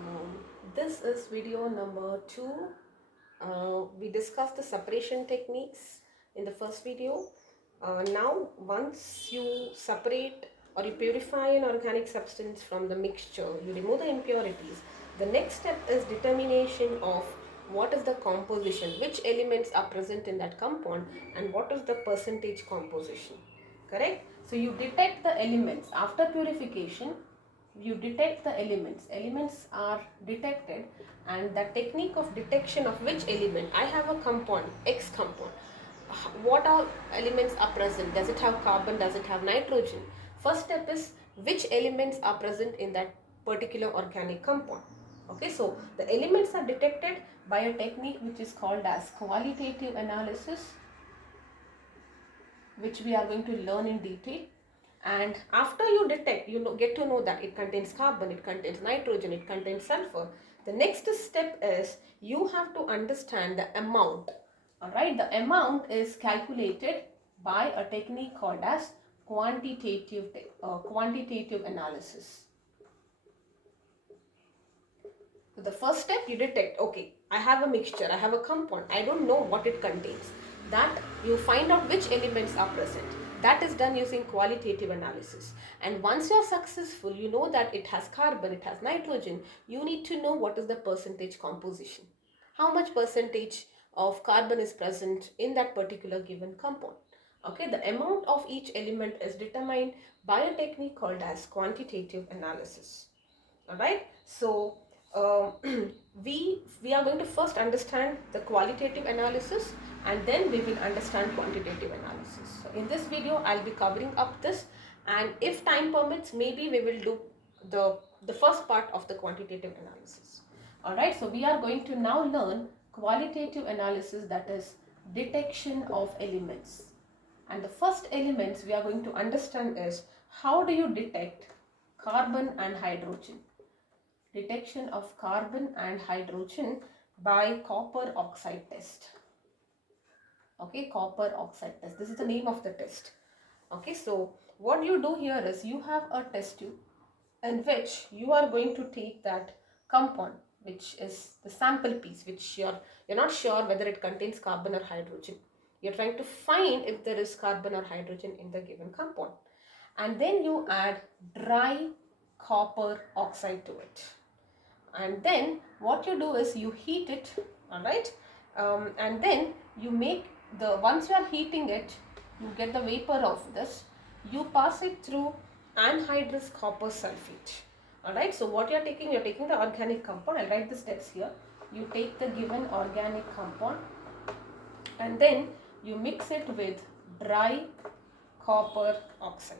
Um, this is video number 2. We discussed the separation techniques in the first video. Now, once you separate or you purify an organic substance from the mixture, you remove the impurities. The next step is determination of what is the composition, which elements are present in that compound, and what is the percentage composition. Correct? So, you detect the elements after purification. You detect the elements are detected, and the technique of detection of which element, I have a compound X compound, what all elements are present, does it have carbon, does it have nitrogen. First step is which elements are present in that particular organic compound. Okay, so the elements are detected by a technique which is called as qualitative analysis, which we are going to learn in detail. And after you detect, get to know that it contains carbon, it contains nitrogen, it contains sulfur. The next step is you have to understand the amount. All right, the amount is calculated by a technique called as quantitative analysis. So the first step, you detect, okay, I have a mixture, I have a compound, I don't know what it contains. That you find out which elements are present. That is done using qualitative analysis. And once you are successful, you know that it has carbon, it has nitrogen, you need to know what is the percentage composition. How much percentage of carbon is present in that particular given compound. Okay, the amount of each element is determined by a technique called as quantitative analysis. All right, so um, we are going to first understand the qualitative analysis, and then we will understand quantitative analysis. So in this video I'll be covering up this, and if time permits, maybe we will do the first part of the quantitative analysis. All right, so we are going to now learn qualitative analysis, that is detection of elements. And the first elements we are going to understand is how do you detect carbon and hydrogen. Detection of carbon and hydrogen by copper oxide test. Okay, copper oxide test. This is the name of the test. Okay, so what you do here is you have a test tube in which you are going to take that compound, which is the sample piece, which you're not sure whether it contains carbon or hydrogen. You're trying to find if there is carbon or hydrogen in the given compound. And then you add dry copper oxide to it. And then what you do is you heat it, all right, and then you make once you are heating it, you get the vapor of this, you pass it through anhydrous copper sulfate. All right, so what you're taking the organic compound. I'll write the steps here. You take the given organic compound, and then you mix it with dry copper oxide.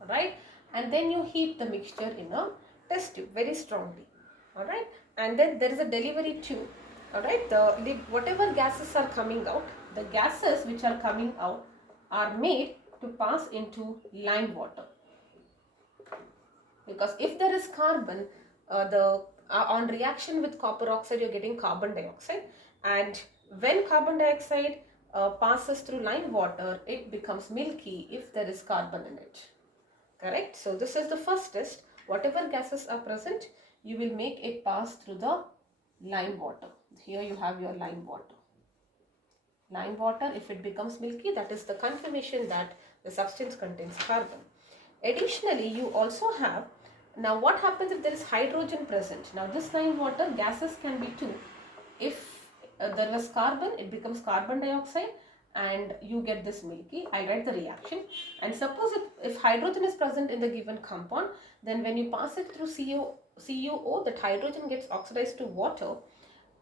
All right, and then you heat the mixture in a test tube very strongly. All right, and then there is a delivery tube. All right, the whatever gases are coming out, the gases which are coming out are made to pass into lime water, because if there is carbon, the on reaction with copper oxide you're getting carbon dioxide, and when carbon dioxide passes through lime water, it becomes milky if there is carbon in it. Correct? So this is the first test. Whatever gases are present, you will make it pass through the lime water. Here you have your lime water. Lime water, if it becomes milky, that is the confirmation that the substance contains carbon. Additionally, you also have, now what happens if there is hydrogen present? Now this lime water, gases can be two. If there was carbon, it becomes carbon dioxide and you get this milky. I write the reaction. And suppose if hydrogen is present in the given compound, then when you pass it through CuO, that hydrogen gets oxidized to water.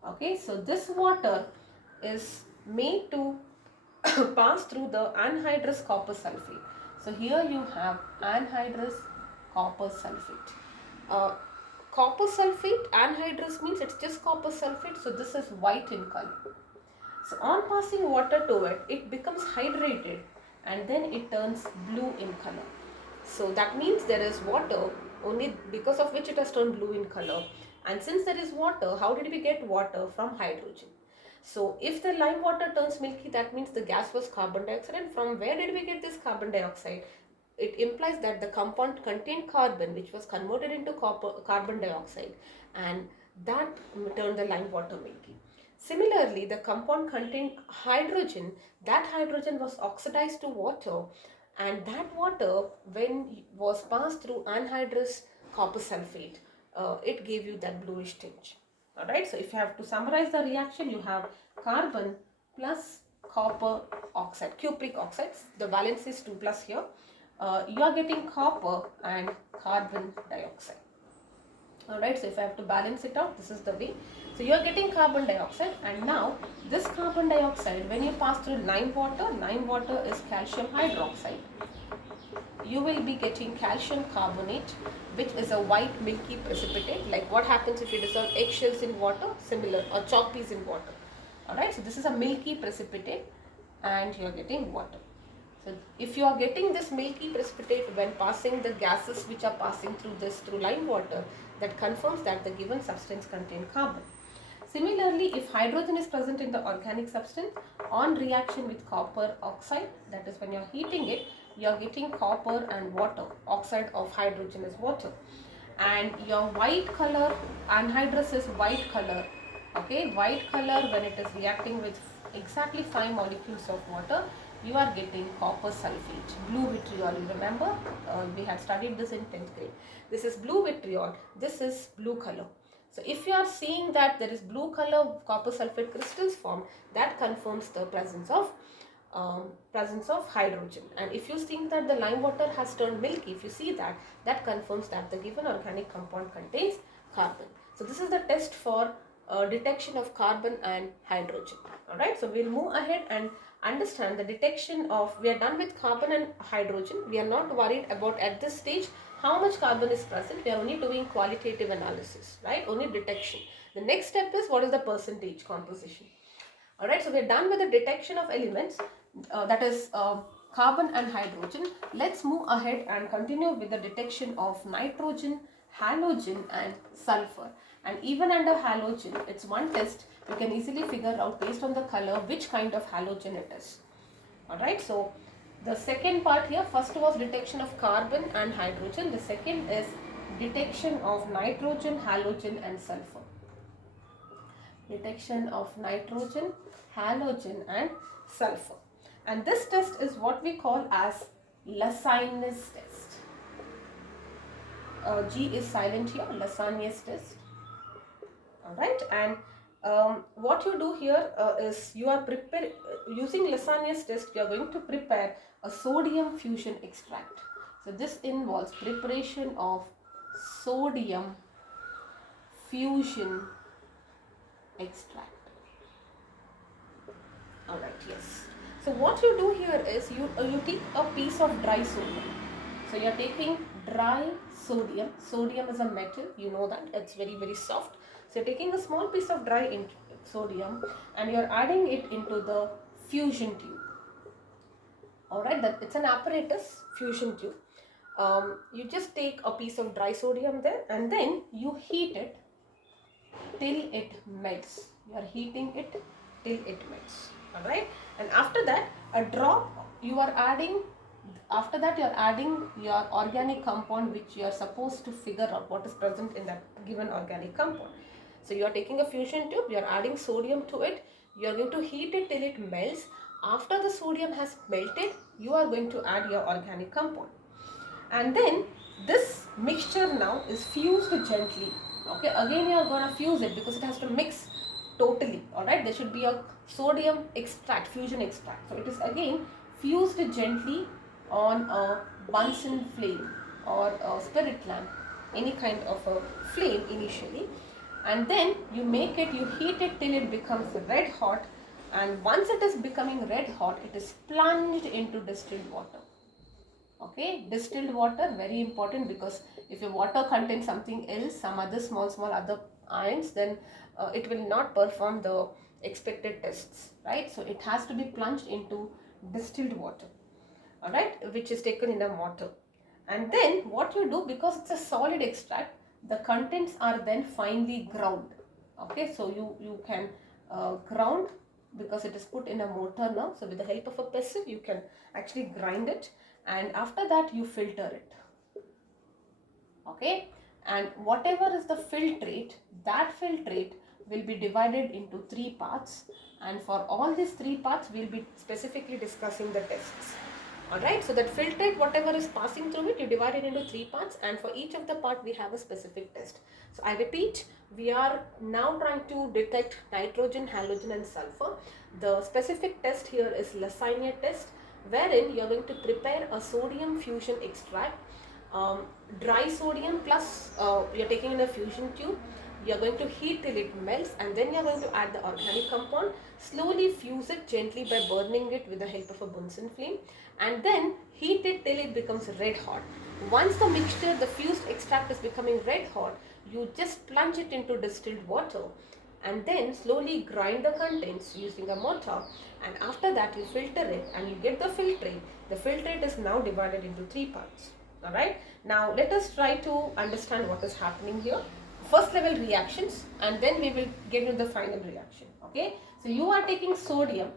Okay, so this water is made to pass through the anhydrous copper sulfate. So here you have anhydrous copper sulfate. Copper sulfate, anhydrous means it's just copper sulfate, so this is white in color. So on passing water to it, it becomes hydrated and then it turns blue in color. So that means there is water, only because of which it has turned blue in color. And since there is water, how did we get water? From hydrogen. So if the lime water turns milky, that means the gas was carbon dioxide. And from where did we get this carbon dioxide? it implies that the compound contained carbon, which was converted into carbon dioxide, and that turned the lime water milky. Similarly, the compound contained hydrogen. That hydrogen was oxidized to water, and that water, when was passed through anhydrous copper sulfate, it gave you that bluish tinge. Alright, so if you have to summarize the reaction, you have carbon plus copper oxide, cupric oxide, the valence is 2 plus here. You are getting copper and carbon dioxide. Alright, so if I have to balance it out, this is the way. So you are getting carbon dioxide, and now this carbon dioxide, when you pass through lime water is calcium hydroxide. You will be getting calcium carbonate, which is a white milky precipitate. Like what happens if you dissolve eggshells in water, similar, or chalk peas in water. Alright, so this is a milky precipitate, and you are getting water. So if you are getting this milky precipitate when passing the gases which are passing through lime water, that confirms that the given substance contains carbon. Similarly, if hydrogen is present in the organic substance, on reaction with copper oxide, that is when you are heating it, you are getting copper and water. Oxide of hydrogen is water. And your white color, anhydrous is white color. Okay, white color when it is reacting with exactly 5 molecules of water, you are getting copper sulfate, blue vitriol. You remember, we had studied this in 10th grade. This is blue vitriol, this is blue color. So if you are seeing that there is blue color copper sulfate crystals formed, that confirms the presence of hydrogen. And if you think that the lime water has turned milky, if you see that, that confirms that the given organic compound contains carbon. So this is the test for detection of carbon and hydrogen. Alright, so we'll move ahead and understand the detection of, we are done with carbon and hydrogen. We are not worried about at this stage how much carbon is present. We are only doing qualitative analysis, right? Only detection. The next step is what is the percentage composition. Alright, so we are done with the detection of elements, that is carbon and hydrogen. Let's move ahead and continue with the detection of nitrogen, halogen and sulfur. And even under halogen, it's one test you can easily figure out based on the color which kind of halogen it is. Alright, so the second part here, first was detection of carbon and hydrogen. The second is detection of nitrogen, halogen and sulfur. Detection of nitrogen, halogen and sulfur. And this test is what we call as Lasagne's test. G is silent here, Lasagne's test. Alright, and what you do here is you are using Lasagne's test, you are going to prepare a sodium fusion extract. So this involves preparation of sodium fusion extract. Alright, yes. So what you do here is you take a piece of dry sodium. So you are taking dry sodium. Sodium is a metal, you know that, it's very, very soft. So you are taking a small piece of dry sodium and you are adding it into the fusion tube. Alright, that it's an apparatus, fusion tube. You just take a piece of dry sodium there and then you heat it till it melts. You are heating it till it melts. Alright, and after that a drop you are adding, after that you are adding your organic compound which you are supposed to figure out what is present in that given organic compound. So you are taking a fusion tube, you are adding sodium to it, you are going to heat it till it melts. After the sodium has melted, you are going to add your organic compound. And then this mixture now is fused gently. Okay, again you are going to fuse it because it has to mix totally. Alright, there should be a sodium extract, fusion extract. So it is again fused gently on a Bunsen flame or a spirit lamp, any kind of a flame initially. And then you make it, you heat it till it becomes red hot. And once it is becoming red hot, it is plunged into distilled water. Okay, distilled water, very important, because if your water contains something else, some other small other ions, then it will not perform the expected tests, right? So it has to be plunged into distilled water, all right, which is taken in a mortar. And then what you do, because it's a solid extract, the contents are then finely ground. Okay, so you can ground, because it is put in a mortar now. So with the help of a pestle, you can actually grind it. and after that you filter it. Okay, and whatever is the filtrate, that filtrate will be divided into 3 parts, and for all these 3 parts we'll be specifically discussing the tests. Alright, so that filtrate, whatever is passing through it, you divide it into 3 parts, and for each of the part we have a specific test. So I repeat, we are now trying to detect nitrogen, halogen and sulfur. The specific test here is Lasagna test, wherein you are going to prepare a sodium fusion extract. Dry sodium plus you're taking in a fusion tube, you're going to heat till it melts, and then you're going to add the organic compound, slowly fuse it gently by burning it with the help of a Bunsen flame, and then heat it till it becomes red hot. Once the mixture, the fused extract is becoming red hot, you just plunge it into distilled water and then slowly grind the contents using a mortar, and after that you filter it and you get the filtrate. The filtrate is now divided into 3 parts. Alright, now let us try to understand what is happening here. First level reactions, and then we will get into the final reaction. Okay, so you are taking sodium.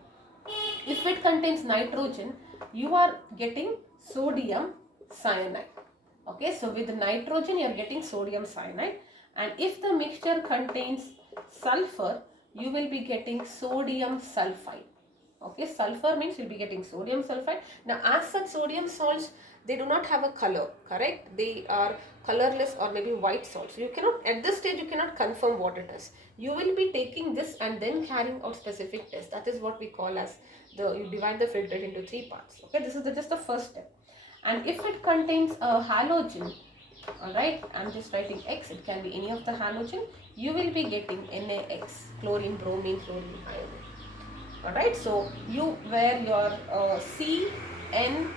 If it contains nitrogen, you are getting sodium cyanide. Okay, so with nitrogen you are getting sodium cyanide, and if the mixture contains sulfur, you will be getting sodium sulfide. Okay, sulfur means you'll be getting sodium sulfide. Now as such, sodium salts, they do not have a color, correct? They are colorless or maybe white salt. So you cannot, at this stage you cannot confirm what it is. You will be taking this and then carrying out specific tests. That is what we call as you divide the filtrate into 3 parts. Okay, this is just the first step. And if it contains a halogen, alright, I'm just writing X, it can be any of the halogen, you will be getting NaX, chlorine, bromine, chlorine, iodine. Alright, so you where your C, N,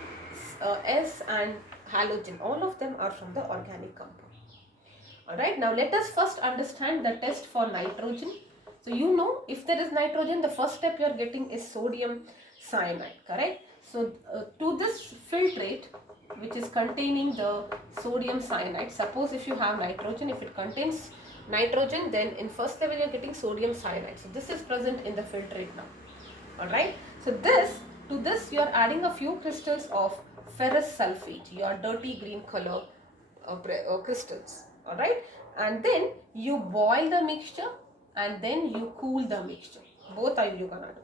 S and halogen, all of them are from the organic compound. Alright, now let us first understand the test for nitrogen. So you know, if there is nitrogen, the first step you are getting is sodium cyanide, correct? So to this filtrate, which is containing the sodium cyanide, suppose if you have nitrogen, if it contains nitrogen, then in first level you are getting sodium cyanide. So this is present in the filtrate now. Alright, so to this you are adding a few crystals of ferrous sulfate, your dirty green color crystals. Alright, and then you boil the mixture and then you cool the mixture. Both are you gonna do.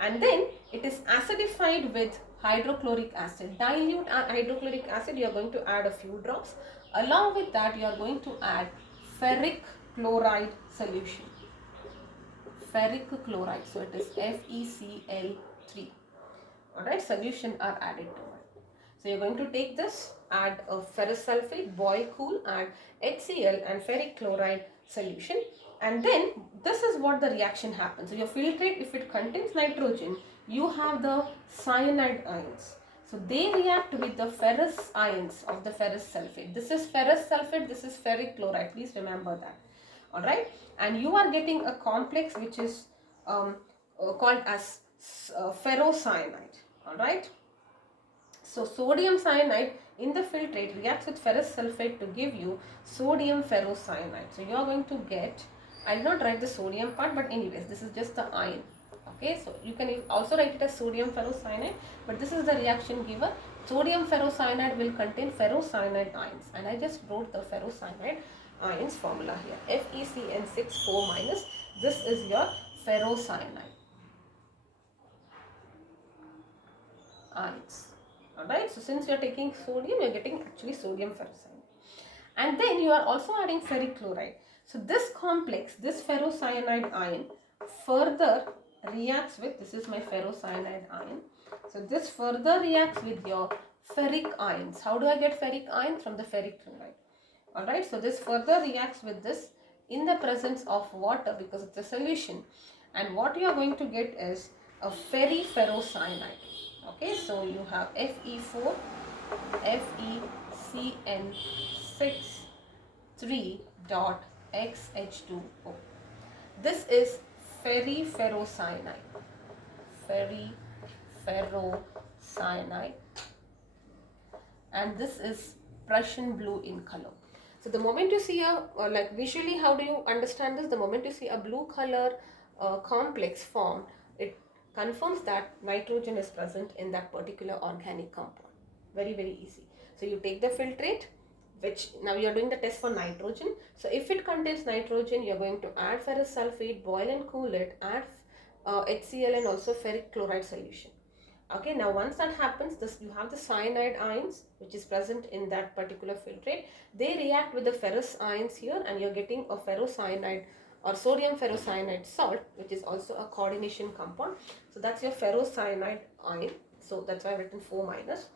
And then it is acidified with hydrochloric acid. Dilute hydrochloric acid, you are going to add a few drops. Along with that, you are going to add ferric chloride solution. Ferric chloride, so it is FeCl3. Alright, solution are added to it. So you're going to take this, add a ferrous sulfate, boil, cool, add HCl and ferric chloride solution, and then this is what the reaction happens. So your filtrate, if it contains nitrogen, you have the cyanide ions. So they react with the ferrous ions of the ferrous sulfate. This is ferrous sulfate, this is ferric chloride. Please remember that. Alright, and you are getting a complex which is called as ferrocyanide. Alright, so sodium cyanide in the filtrate reacts with ferrous sulfate to give you sodium ferrocyanide. So you are going to get, I did not write the sodium part, but anyways, this is just the ion. Okay, so you can also write it as sodium ferrocyanide, but this is the reaction given. Sodium ferrocyanide will contain ferrocyanide ions, and I just wrote the ferrocyanide ions formula here, FeCN6 4-. This is your ferrocyanide ions. Alright, so since you are taking sodium, you are getting actually sodium ferrocyanide. And then you are also adding ferric chloride. So this complex, this ferrocyanide ion further reacts with, this is my ferrocyanide ion. So this further reacts with your ferric ions. How do I get ferric ion? From the ferric chloride. Alright, so this further reacts with this in the presence of water because it's a solution. And what you are going to get is a ferrocyanide. Okay, so you have Fe4, FeCN6 3.XH2O. This is ferrocyanide. Ferrocyanide. And this is Prussian blue in color. So the moment you see a, like visually, how do you understand this? The moment you see a blue color complex formed, it confirms that nitrogen is present in that particular organic compound. Very, very easy. So you take the filtrate, which now you are doing the test for nitrogen. So if it contains nitrogen, you are going to add ferrous sulfate, boil and cool it, add HCl and also ferric chloride solution. Okay, now once that happens, this you have the cyanide ions which is present in that particular filtrate. They react with the ferrous ions here, and you're getting a ferrocyanide or sodium ferrocyanide salt, which is also a coordination compound. So that's your ferrocyanide ion. So that's why I've written 4 minus.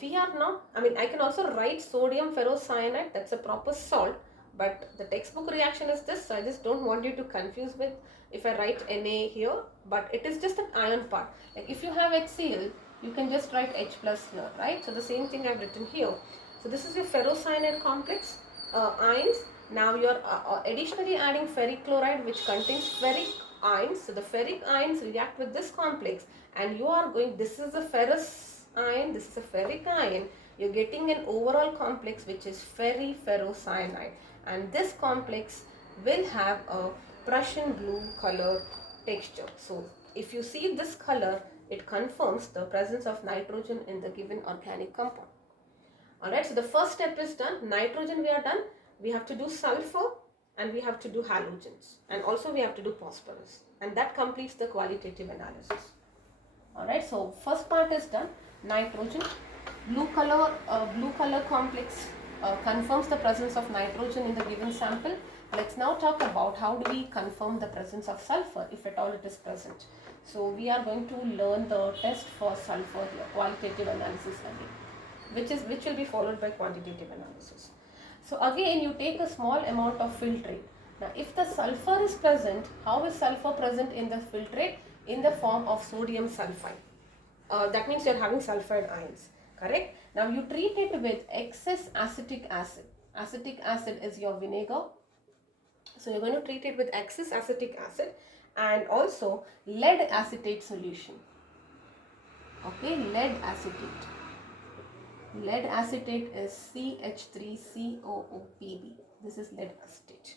We are not, I mean, I can also write sodium ferrocyanide, that's a proper salt, but the textbook reaction is this, so I just don't want you to confuse with if I write Na here, but it is just an ion part. Like if you have HCl, you can just write H plus here, right? So the same thing I've written here. So this is your ferrocyanide complex ions. Now you are additionally adding ferric chloride, which contains ferric ions. So the ferric ions react with this complex, and you are going, this is a ferrous ion, this is a ferric ion. You're getting an overall complex which is ferrocyanide, and this complex will have a Prussian blue color texture. So if you see this color, it confirms the presence of nitrogen in the given organic compound. Alright, so the first step is done. Nitrogen we are done. We have to do sulfur and we have to do halogens, and also we have to do phosphorus, and that completes the qualitative analysis. Alright, so first part is done. Nitrogen, blue color complex confirms the presence of nitrogen in the given sample. Let's now talk about how do we confirm the presence of sulfur, if at all it is present. So we are going to learn the test for sulfur here, qualitative analysis again, which will be followed by quantitative analysis. So again, you take a small amount of filtrate. Now if the sulfur is present, how is sulfur present in the filtrate? In the form of sodium sulfide. That means you are having sulfide ions, correct? Now you treat it with excess acetic acid. Acetic acid is your vinegar. So you're going to treat it with excess acetic acid and also lead acetate solution. Okay, lead acetate. Lead acetate is CH3COOPB. This is lead acetate.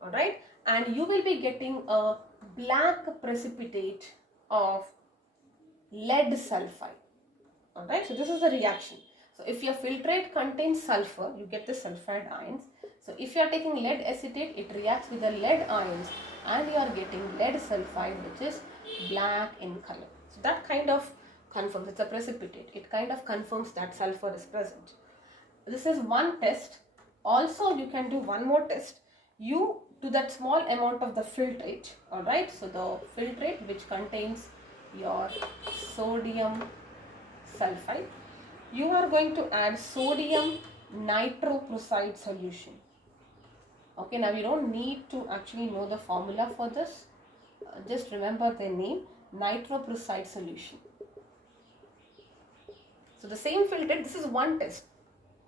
Alright, and you will be getting a black precipitate of lead sulfide. Alright, so this is the reaction. So if your filtrate contains sulfur, you get the sulfide ions. So if you are taking lead acetate, it reacts with the lead ions and you are getting lead sulfide, which is black in color. So that kind of confirms, it's a precipitate. It kind of confirms that sulfur is present. This is one test. Also, you can do one more test. You to that small amount of the filtrate, alright, so the filtrate which contains your sodium sulfide, you are going to add sodium nitroprusside solution. Okay, now you don't need to actually know the formula for this, just remember the name, nitroprusside solution. So the same filtrate, this is one test.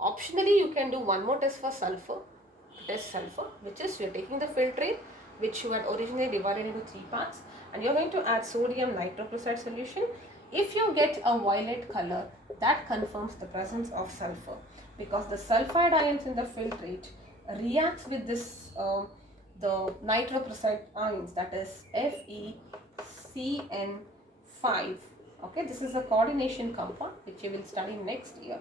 Optionally, you can do one more test for sulfur, to test sulfur, which is you're taking the filtrate which you had originally divided into 3 parts, and you're going to add sodium nitroprusside solution. If you get a violet color, that confirms the presence of sulfur, because the sulfide ions in the filtrate reacts with this the nitroprusside ions, that is FeCN5. Okay, this is a coordination compound which you will study next year,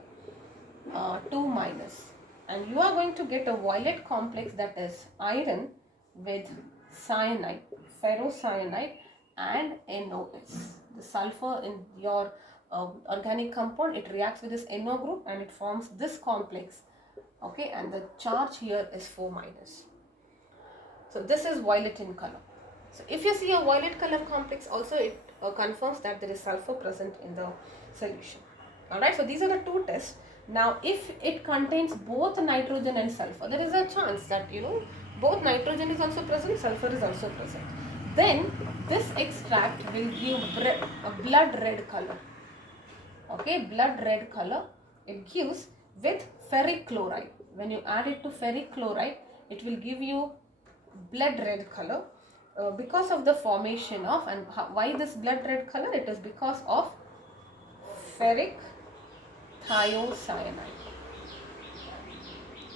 2 minus, and you are going to get a violet complex, that is iron with cyanide, ferrocyanide and NOS. The sulfur in your organic compound, it reacts with this NO group and it forms this complex. Okay, and the charge here is 4 minus. So this is violet in color. So if you see a violet color complex, also it confirms that there is sulfur present in the solution. Alright, so these are the 2 tests. Now if it contains both nitrogen and sulfur, there is a chance that both nitrogen is also present, sulfur is also present. Then this extract will give a blood red color. Okay, blood red color it gives with ferric chloride. When you add it to ferric chloride, it will give you blood red color because of the formation of, and why this blood red color? It is because of ferric thiocyanide.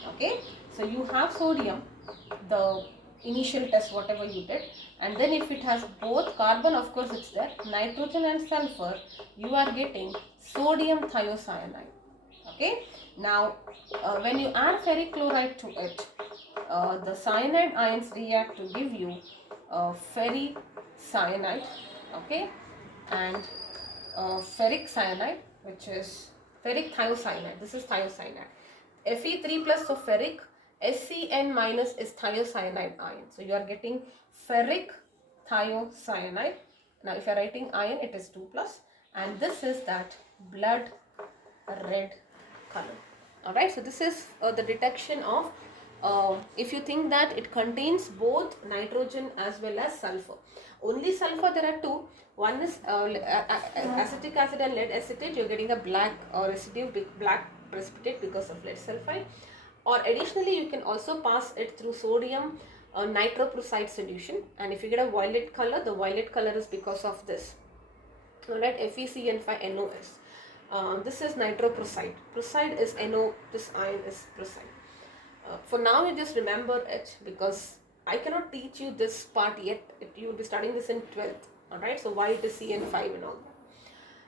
Okay, so you have sodium, the initial test whatever you did, and then if it has both carbon, of course it's there, nitrogen and sulfur, you are getting sodium thiocyanide. Okay, now when you add ferric chloride to it, the cyanide ions react to give you ferric cyanide, okay, and ferric cyanide, which is ferric thiocyanide. This is thiocyanide. Fe3 plus of ferric, SCN minus is thiocyanide ion. So you are getting ferric thiocyanide. Now if you are writing ion, it is 2 plus, and this is that blood red color. Alright, so this is the detection of if you think that it contains both nitrogen as well as sulfur. Only sulfur there are two. One is acetic acid and lead acetate. You're getting a black residue, black precipitate because of lead sulfide. Or additionally, you can also pass it through sodium nitroprusside solution, and if you get a violet color, the violet color is because of this. Alright, FeCN5NOS. This is nitroprusside. Prusside is NO, this ion is prusside. For now, you just remember it because I cannot teach you this part yet. You will be studying this in 12th. Alright, so why it is CN5 and all that.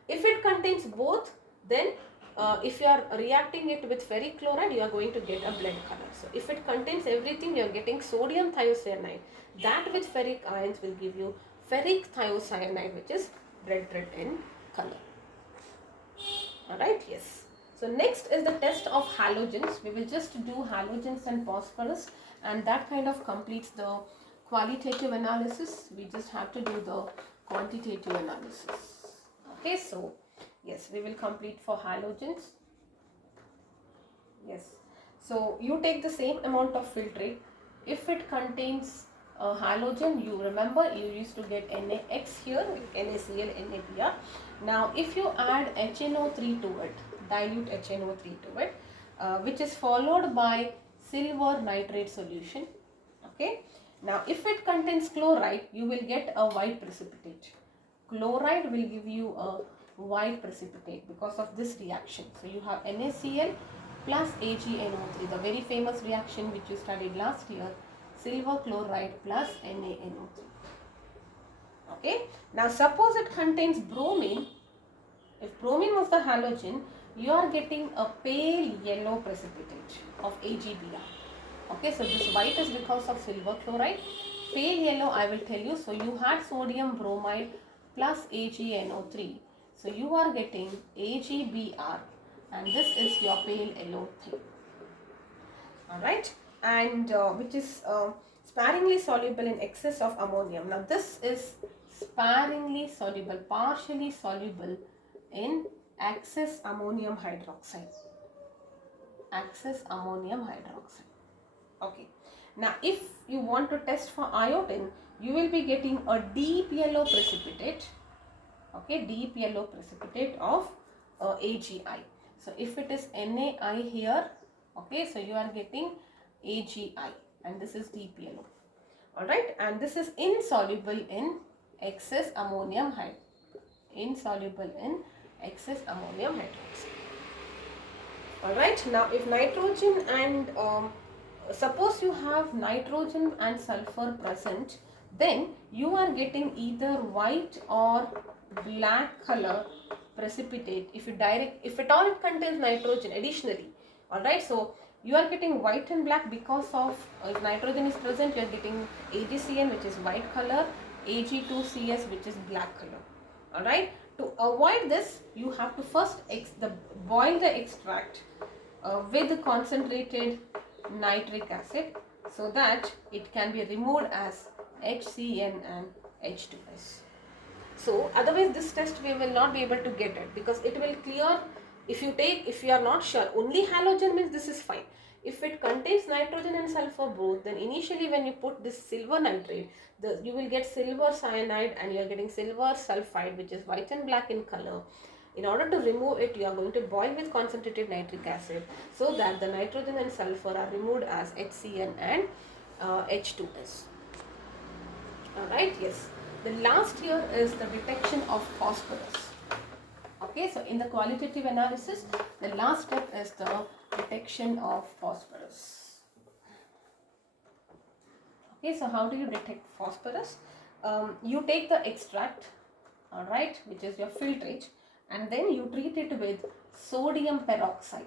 If it contains both, then if you are reacting it with ferric chloride, you are going to get a blood color. So if it contains everything, you are getting sodium thiocyanide. That with ferric ions will give you ferric thiocyanide, which is red in color. Alright, yes. So next is the test of halogens. We will just do halogens and phosphorus, and that kind of completes the qualitative analysis. We just have to do the quantitative analysis. Okay, so yes, we will complete for halogens. Yes. So you take the same amount of filtrate. If it contains halogen, you remember you used to get NaX here, NaCl, NaBr. Now if you add HNO3 to it, dilute HNO3 to it, which is followed by silver nitrate solution. Okay. Now if it contains chloride, you will get a white precipitate. Chloride will give you a white precipitate because of this reaction. So you have NaCl plus AgNO3, the very famous reaction which you studied last year, silver chloride plus NaNO3. Okay. Now suppose it contains bromine. If bromine was the halogen, you are getting a pale yellow precipitate of AgBr. Okay, so this white is because of silver chloride. Pale yellow I will tell you. So you had sodium bromide plus AgNO3. So you are getting AgBr, and this is your pale yellow thing. Alright, and which is sparingly soluble in excess of ammonium. Now this is sparingly soluble, partially soluble in excess ammonium hydroxide. Excess ammonium hydroxide. Okay. Now if you want to test for iodine, you will be getting a deep yellow precipitate. Okay, deep yellow precipitate of AgI. So if it is NaI here, okay, so you are getting AgI, and this is deep yellow. Alright, and this is insoluble in excess ammonium hydroxide. Insoluble in excess ammonium hydroxide. Alright, now if nitrogen and suppose you have nitrogen and sulfur present, then you are getting either white or black color precipitate if at all it contains nitrogen additionally. Alright, so you are getting white and black because of if nitrogen is present, you are getting AgCN, which is white color, Ag2CS, which is black color. Alright, to avoid this, you have to first boil the extract with concentrated nitric acid so that it can be removed as HCN and H2S. So otherwise this test we will not be able to get it because it will clear if you are not sure. Only halogen means this is fine. If it contains nitrogen and sulfur both, then initially when you put this silver nitrate, you will get silver cyanide and you are getting silver sulfide, which is white and black in color. In order to remove it, you are going to boil with concentrated nitric acid so that the nitrogen and sulfur are removed as HCN and H2S. Alright, yes. The last here is the detection of phosphorus. Okay, so in the qualitative analysis, the last step is the detection of phosphorus. Okay, so how do you detect phosphorus? You take the extract, alright, which is your filtrate, and then you treat it with sodium peroxide.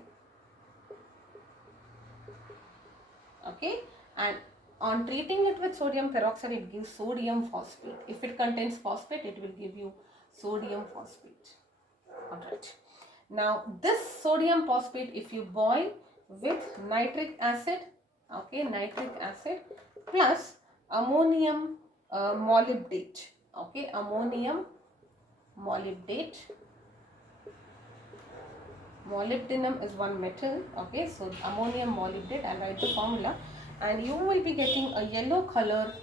Okay, and on treating it with sodium peroxide, it gives sodium phosphate. If it contains phosphate, it will give you sodium phosphate. Alright. Now this sodium phosphate, if you boil with nitric acid, okay, nitric acid plus ammonium molybdate, okay, ammonium molybdate. Molybdenum is one metal, okay, so ammonium molybdate, I'll write the formula, and you will be getting a yellow color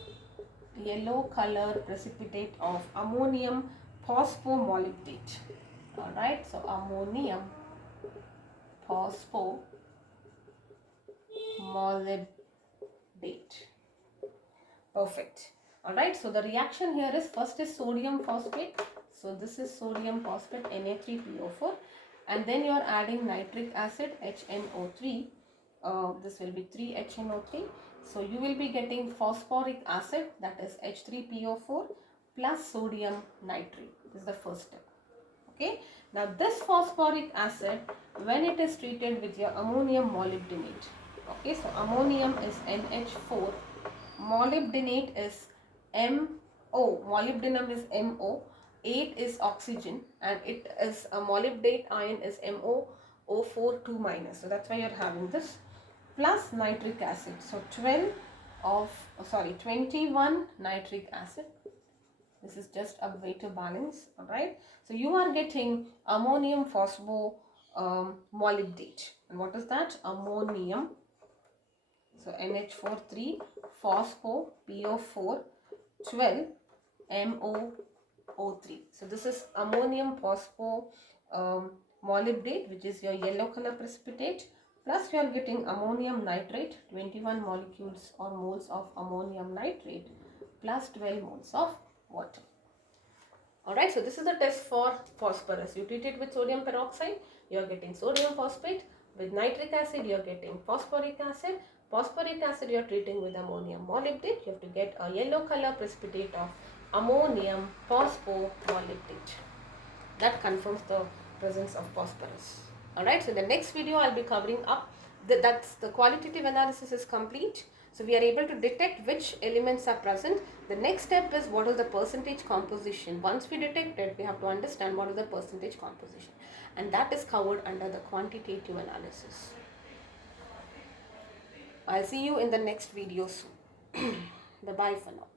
precipitate of ammonium phosphomolybdate. Alright, so ammonium phosphomolybdate. Perfect. Alright, so the reaction here is, first is sodium phosphate. So this is sodium phosphate, Na3PO4, and then you are adding nitric acid, HNO3. This will be 3HNO3. So you will be getting phosphoric acid, that is H3PO4 plus sodium nitrate. This is the first step. Okay. Now this phosphoric acid, when it is treated with your ammonium molybdenate, okay, so ammonium is NH4, molybdenate is MO, molybdenum is MO, 8 is oxygen, and it is a molybdate ion is MoO4 2 minus. So that's why you're having this, plus nitric acid. So 21 nitric acid. This is just a way to balance. Alright. So you are getting ammonium phosphomolybdate. And what is that? Ammonium. So NH4 3 phospho PO4 12 MoO3. So this is ammonium phospho molybdate, which is your yellow color precipitate, plus you are getting ammonium nitrate, 21 molecules or moles of ammonium nitrate plus 12 moles of water. Alright, so this is the test for phosphorus. You treat it with sodium peroxide, you are getting sodium phosphate. With nitric acid, you are getting phosphoric acid. Phosphoric acid, you are treating with ammonium molybdate. You have to get a yellow color precipitate of ammonium phosphomolybdate. That confirms the presence of phosphorus. Alright, so in the next video, I'll be covering up that's the qualitative analysis is complete. So we are able to detect which elements are present. The next step is what is the percentage composition. Once we detect it, we have to understand what is the percentage composition. And that is covered under the quantitative analysis. I'll see you in the next video soon. Bye-bye for now.